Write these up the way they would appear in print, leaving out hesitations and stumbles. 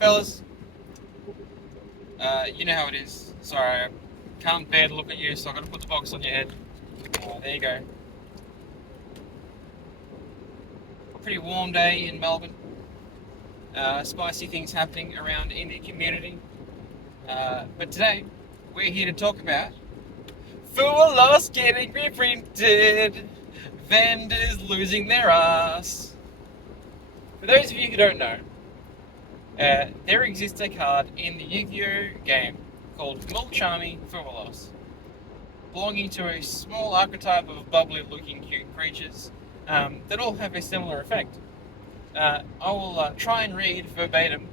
Fellas, you know how it is. Sorry, I can't bear to look at you, so I've got to put the box on your head. There you go. A pretty warm day in Melbourne. Spicy things happening around in the community. But today, we're here to talk about Fuwalos getting reprinted, vendors losing their ass. For those of you who don't know, there exists a card in the Yu-Gi-Oh game called mulcharmy Fuwalos, belonging to a small archetype of bubbly-looking cute creatures that all have a similar effect. I will try and read verbatim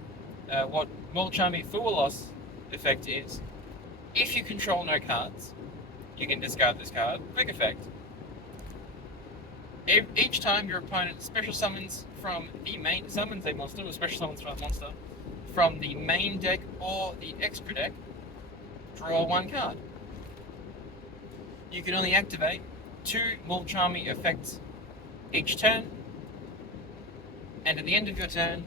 what mulcharmy Fuwalos effect is. If you control no cards, you can discard this card. Quick effect. Each time your opponent special summons from the main summons a monster, or special summons from a monster from the main deck or the extra deck, draw one card. You can only activate 2 mulcharmy effects each turn, and at the end of your turn,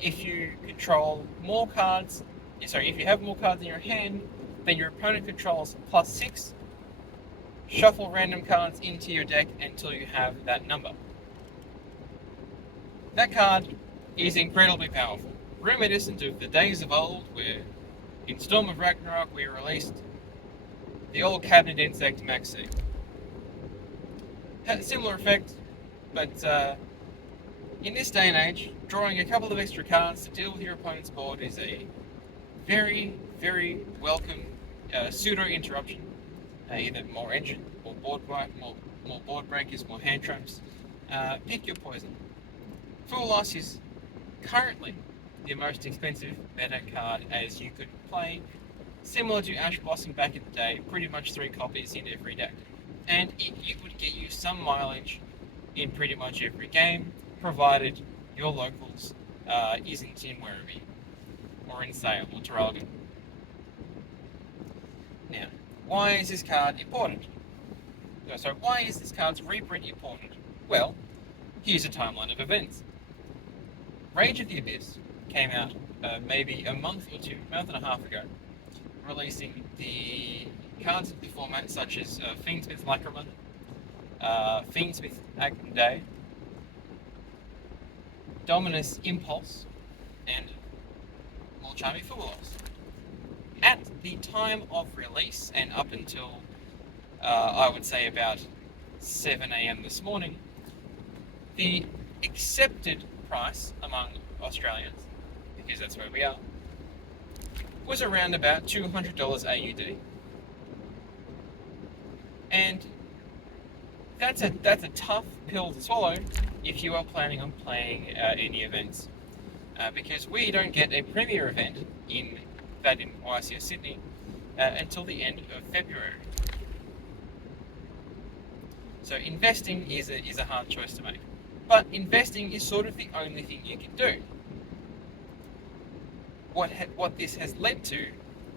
if you control more cards, if you have more cards in your hand than your opponent controls +6, shuffle random cards into your deck until you have that number. That card is incredibly powerful, reminiscent of the days of old where in Storm of Ragnarok we released the old cabinet insect Maxi. Had a similar effect, but in this day and age, drawing a couple of extra cards to deal with your opponent's board is a very, very welcome pseudo-interruption. Either more engine, more board wipe, more board breakers, more hand traps. Pick your poison. Fuwalos is currently the most expensive meta card as you could play, similar to Ash Blossom back in the day, pretty much 3 copies in every deck. And it would get you some mileage in pretty much every game, provided your locals isn't in Werribee, or in Sale, or Traralgon. Now, why is this card important? So why is this card's reprint important? Well, here's a timeline of events. Rage of the Abyss came out maybe a month and a half ago, releasing the cards of the format such as Fiendsmith Lacrima, Fiendsmith Agnes Day, Dominus Impulse, and mulcharmy Fuwalos. At the time of release, and up until I would say about 7 a.m. this morning, the accepted price among Australians, because that's where we are, was around about $200 AUD. And that's a tough pill to swallow if you are planning on playing any events, because we don't get a premier event in YCS Sydney until the end of February. So investing is a hard choice to make. But investing is sort of the only thing you can do. What this has led to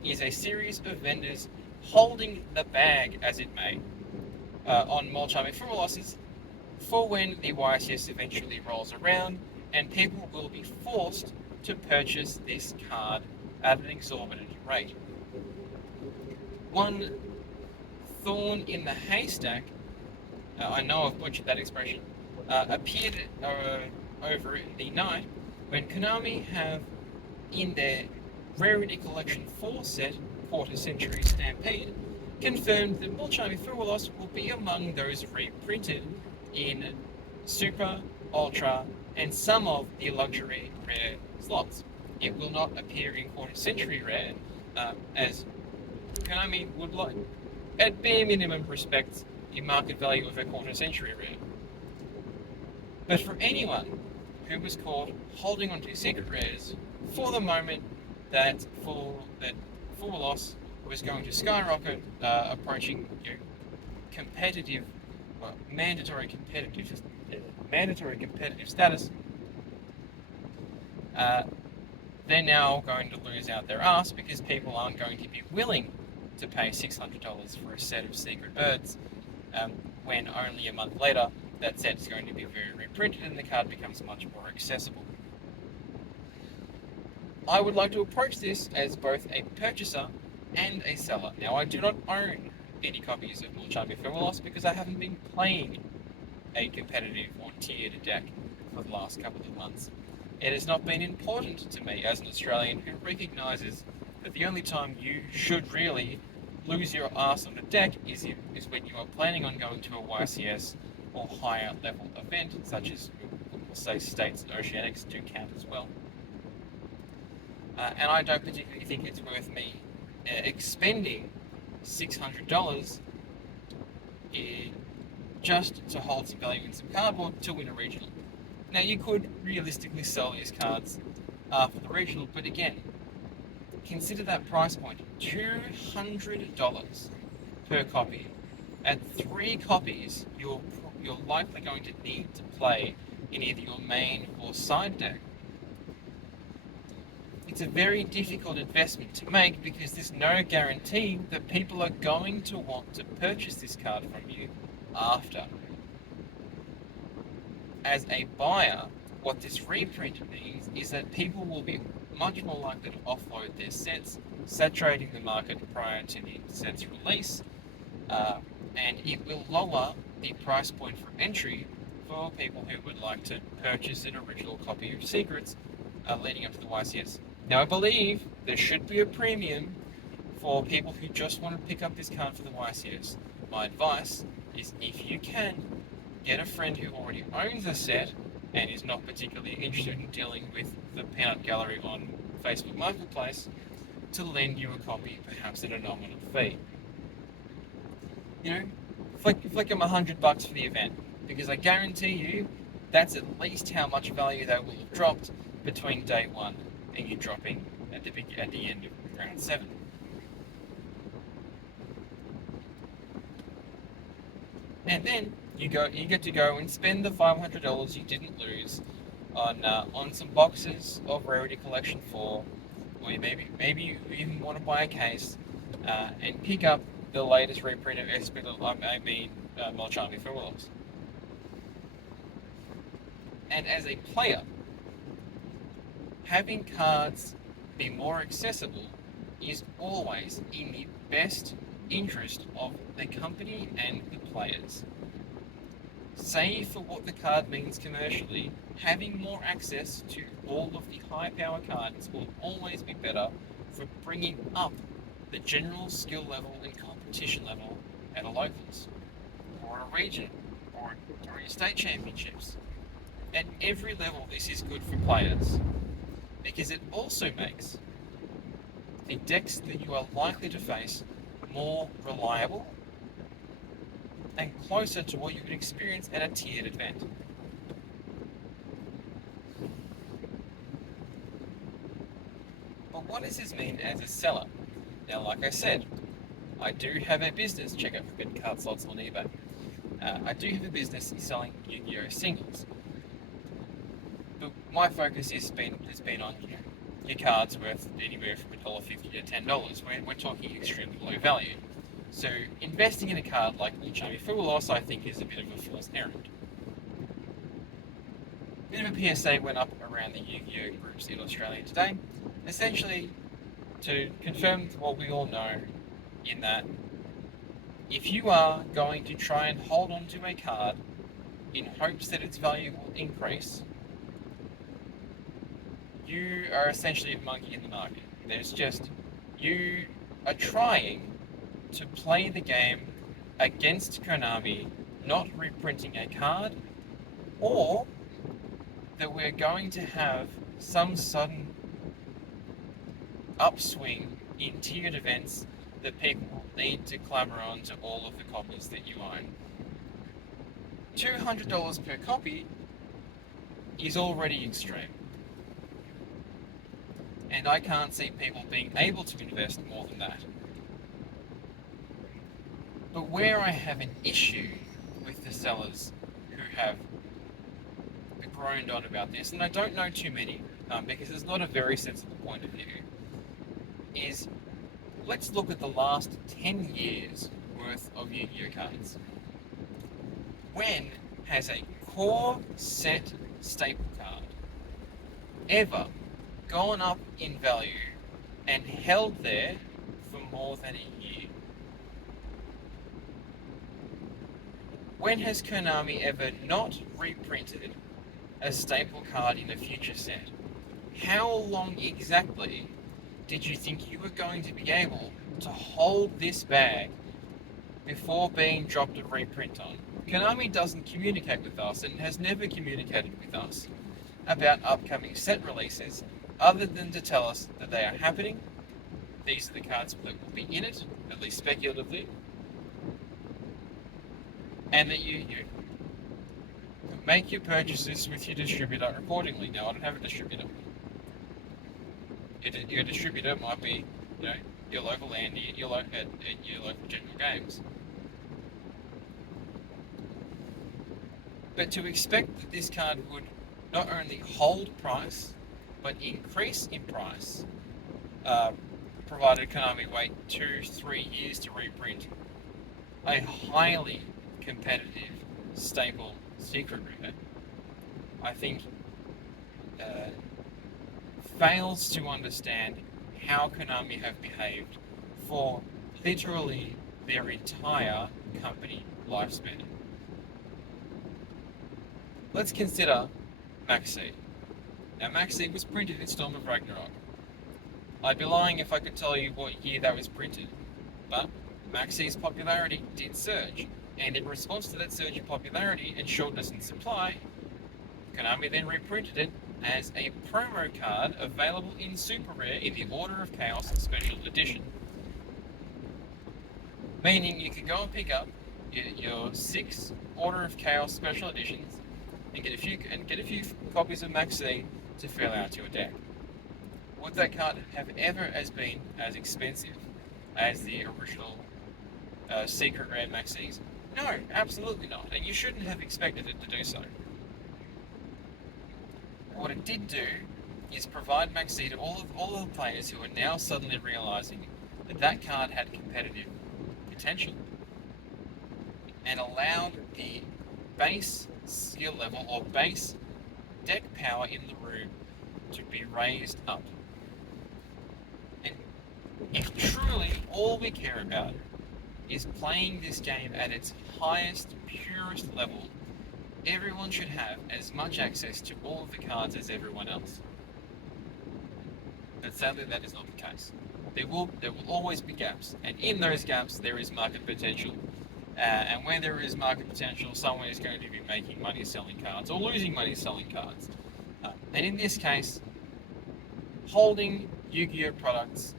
is a series of vendors holding the bag, as it may, on mulcharmy Fuwalosses for when the YCS eventually rolls around and people will be forced to purchase this card at an exorbitant rate. One thorn in the haystack, I know I've butchered that expression, appeared over the night when Konami have in their Rarity Collection 4 set, Quarter Century Stampede, confirmed that mulcharmy Fuwalos will be among those reprinted in Super, Ultra, and some of the luxury rare slots. It will not appear in Quarter Century Rare, as Konami would like, at bare minimum, respect the market value of a Quarter Century Rare. But for anyone who was caught holding onto secret rares for the moment that Fuwalos was going to skyrocket, approaching competitive, mandatory competitive status, they're now going to lose out their ass because people aren't going to be willing to pay $600 for a set of secret birds, when only a month later that set is going to be very reprinted and the card becomes much more accessible. I would like to approach this as both a purchaser and a seller. Now, I do not own any copies of mulcharmy Fuwalos because I haven't been playing a competitive or tiered deck for the last couple of months. It has not been important to me as an Australian who recognises that the only time you should really lose your ass on a deck is when you are planning on going to a YCS or higher level event, such as, we'll say, States and Oceanics do count as well. And I don't particularly think it's worth me expending $600 just to hold some value in some cardboard to win a regional. Now, you could realistically sell these cards after the regional, but again, consider that price point, $200 per copy. At 3 copies, you're likely going to need to play in either your main or side deck. It's a very difficult investment to make because there's no guarantee that people are going to want to purchase this card from you after. As a buyer, what this reprint means is that people will be much more likely to offload their sets, saturating the market prior to the set's release, and it will lower the price point for entry for people who would like to purchase an original copy of Secrets leading up to the YCS. Now, I believe there should be a premium for people who just want to pick up this card for the YCS. My advice is, if you can, get a friend who already owns a set and is not particularly interested in dealing with the peanut gallery on Facebook Marketplace to lend you a copy, perhaps at a nominal fee. You know, flick them $100 for the event, because I guarantee you that's at least how much value they will have dropped between day 1 and you dropping at the end of round 7. And then you get to go and spend the $500 you didn't lose on some boxes of Rarity Collection 4, or maybe you even want to buy a case and pick up the latest reprint of mulcharmy Fuwalos. And as a player, having cards be more accessible is always in the best interest of the company and the players. Save for what the card means commercially, having more access to all of the high power cards will always be better for bringing up the general skill level and competition level at a locals, or a region, or your state championships. At every level, this is good for players, because it also makes the decks that you are likely to face more reliable and closer to what you would experience at a tiered event. But what does this mean as a seller? Now, like I said, I do have a business. Check out Forbidden Card Slots on eBay. I do have a business selling Yu-Gi-Oh! Singles. But my focus has been on your cards worth anywhere from $1.50 to $10. We're talking extremely low value. So investing in a card like mulcharmy Fuwalos, I think, is a bit of a fool's errand. A bit of a PSA went up around the Yu-Gi-Oh! Groups in Australia today, essentially to confirm what we all know, in that if you are going to try and hold on to a card in hopes that its value will increase, you are essentially a monkey in the market. You are trying to play the game against Konami not reprinting a card, or that we're going to have some sudden upswing in tiered events that people will need to clamor on to all of the copies that you own. $200 per copy is already extreme. And I can't see people being able to invest more than that. But where I have an issue with the sellers who have groaned on about this, and I don't know too many, because it's not a very sensible point of view, is let's look at the last 10 years worth of Yu-Gi-Oh! Cards. When has a core set staple card ever gone up in value and held there for more than a year. When has Konami ever not reprinted a staple card in a future set? How long exactly did you think you were going to be able to hold this bag before being dropped a reprint on? Konami doesn't communicate with us and has never communicated with us about upcoming set releases other than to tell us that they are happening. These are the cards that will be in it, at least speculatively, and that you make your purchases with your distributor accordingly. Now, I don't have a distributor. Your distributor might be, your local Andy at your local General Games. But to expect that this card would not only hold price, but increase in price, provided Konami wait 2-3 years to reprint a highly competitive staple secret rare, I think fails to understand how Konami have behaved for literally their entire company lifespan. Let's consider Maxi. Now, Maxi was printed in Storm of Ragnarok. I'd be lying if I could tell you what year that was printed, but Maxi's popularity did surge, and in response to that surge in popularity and shortness in supply, Konami then reprinted it as a promo card available in Super Rare in the Order of Chaos Special Edition. Meaning you could go and pick up your 6 Order of Chaos Special Editions and get a few copies of Maxi to fill out your deck. Would that card have ever been as expensive as the original Secret Rare Maxis? No, absolutely not, and you shouldn't have expected it to do so. What it did do is provide Maxi to all of the players who are now suddenly realizing that card had competitive potential, and allowed the base skill level or base deck power in the room to be raised up. And if truly all we care about is playing this game at its highest, purest level, everyone should have as much access to all of the cards as everyone else. But sadly, that is not the case. There will always be gaps, and in those gaps there is market potential. And where there is market potential, someone is going to be making money selling cards or losing money selling cards. And in this case, holding Yu-Gi-Oh products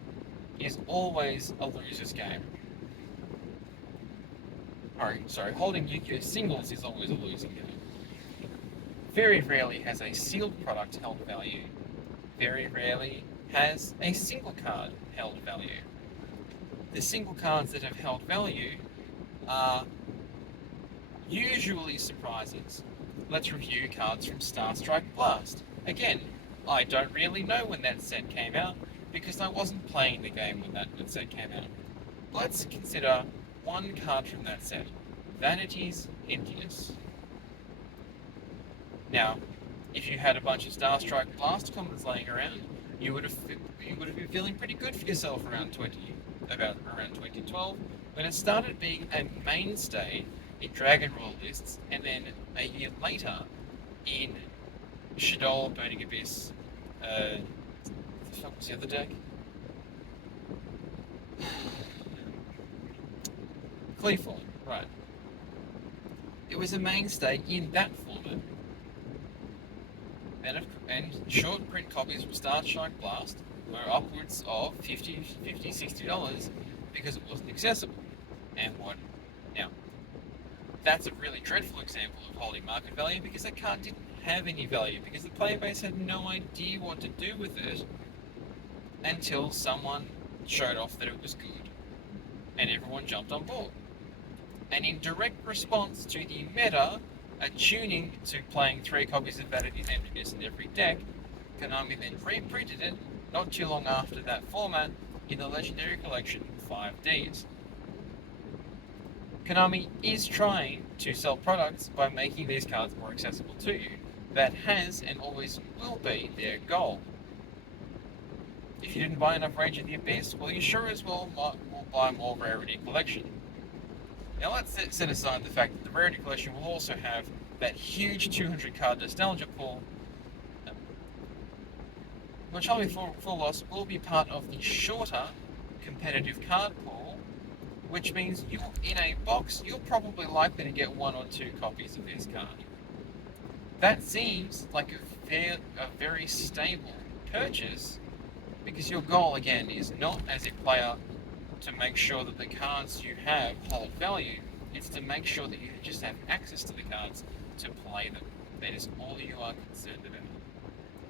is always a loser's game. Holding Yu-Gi-Oh singles is always a losing game. Very rarely has a sealed product held value. Very rarely has a single card held value. The single cards that have held value are usually surprises. Let's review cards from Starstrike Blast. Again, I don't really know when that set came out because I wasn't playing the game when that set came out. Let's consider one card from that set, Vanity's Emptiness. Now, if you had a bunch of Starstrike Blast commons laying around, you would have been feeling pretty good for yourself around 2012, when it started being a mainstay in Dragon Roll lists, and then a year later in Shaddoll, Burning Abyss. What the fuck was the other deck? Cleveland, right. It was a mainstay in that format. And short print copies from Starstrike Blast were upwards of $50, $60 because it wasn't accessible. And what? Now, that's a really dreadful example of holding market value because that card didn't have any value because the player base had no idea what to do with it until someone showed off that it was good and everyone jumped on board. And in direct response to the meta attuning to playing 3 copies of Vanity's Emptiness in every deck, Konami then reprinted it not too long after that format in the Legendary Collection 5Ds. Konami is trying to sell products by making these cards more accessible to you. That has and always will be their goal. If you didn't buy enough Rage of the Abyss, well, you sure as well will buy more Rarity Collection. Now let's set aside the fact that the Rarity Collection will also have that huge 200 card nostalgia pool. mulcharmy Fuwalos will be part of the shorter competitive card pool, which means in a box you're probably likely to get 1 or 2 copies of this card. That seems like a very stable purchase, because your goal again is not as a player to make sure that the cards you have hold value. It's to make sure that you just have access to the cards to play them. That is all you are concerned about.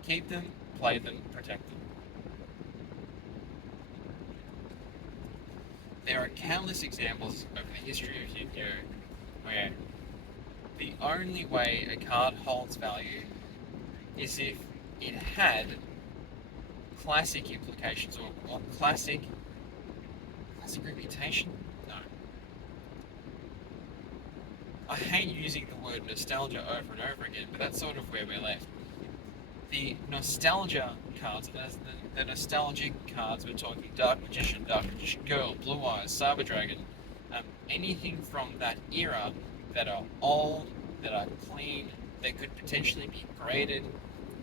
Keep them, play them, protect them. There are countless examples over the history of Yu-Gi-Oh! Where the only way a card holds value is if it had classic implications or classic reputation. No. I hate using the word nostalgia over and over again, but that's sort of where we're left. The nostalgia cards, the nostalgic cards, we're talking Dark Magician Girl, Blue Eyes, Saber Dragon, anything from that era that are old, that are clean, that could potentially be graded,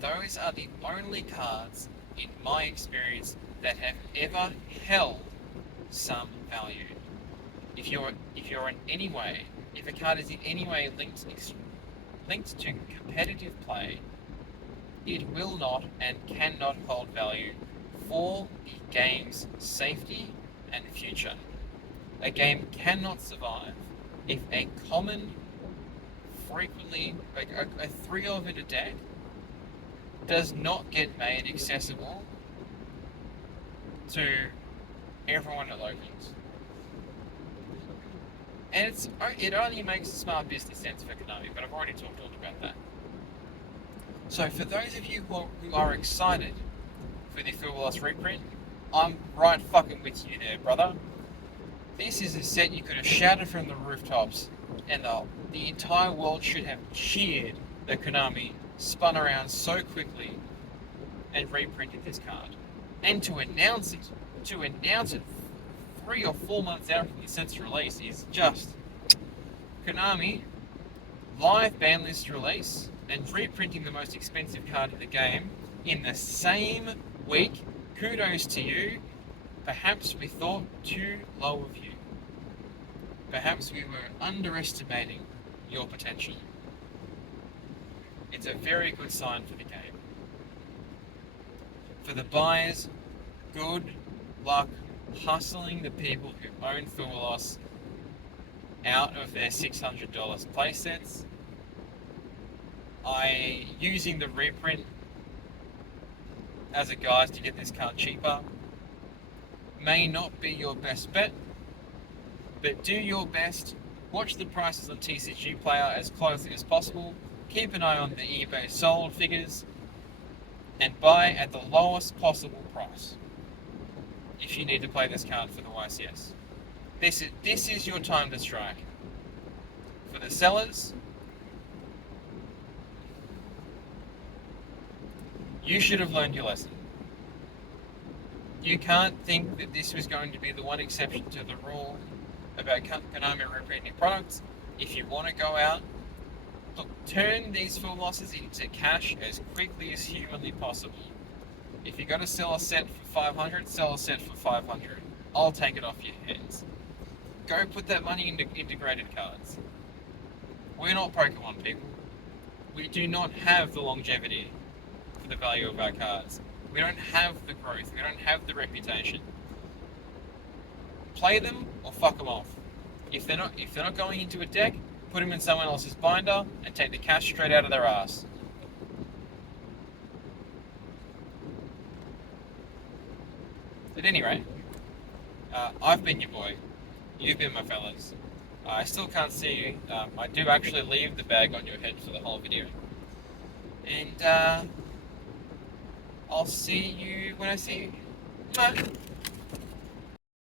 those are the only cards, in my experience, that have ever held some value. If you're in any way, if a card is in any way linked to competitive play, it will not and cannot hold value for the game's safety and future. A game cannot survive if a common, frequently, like a 3 of it a deck, does not get made accessible to everyone at Lokins. And it only makes smart business sense for Konami, but I've already talked about that. So for those of you who are excited for the Fuwalos reprint, I'm right fucking with you there, brother. This is a set you could have shouted from the rooftops, and the entire world should have cheered that Konami spun around so quickly and reprinted this card. And to announce it 3 or 4 months out from the set's release is just Konami live ban list release and reprinting the most expensive card in the game in the same week. Kudos to you. Perhaps we thought too low of you. Perhaps we were underestimating your potential. It's a very good sign for the game. For the buyers, good luck hustling the people who own Fuwalos out of their $600 playsets. Using the reprint as a guise to get this card cheaper may not be your best bet, but do your best. Watch the prices on TCG Player as closely as possible. Keep an eye on the eBay sold figures and buy at the lowest possible price if you need to play this card for the YCS. This is your time to strike. For the sellers, you should have learned your lesson. You can't think that this was going to be the one exception to the rule about Konami reprinting products. If you want to go out, look, turn these full losses into cash as quickly as humanly possible. If you're going to sell a set for 500, sell a set for 500. I'll take it off your hands. Go put that money into integrated cards. We're not Pokemon people. We do not have the longevity for the value of our cards. We don't have the growth. We don't have the reputation. Play them or fuck them off. If they're not going into a deck, put them in someone else's binder and take the cash straight out of their ass. At any rate, I've been your boy. You've been my fellas. I still can't see you. I do actually leave the bag on your head for the whole video. And I'll see you when I see you. Bye.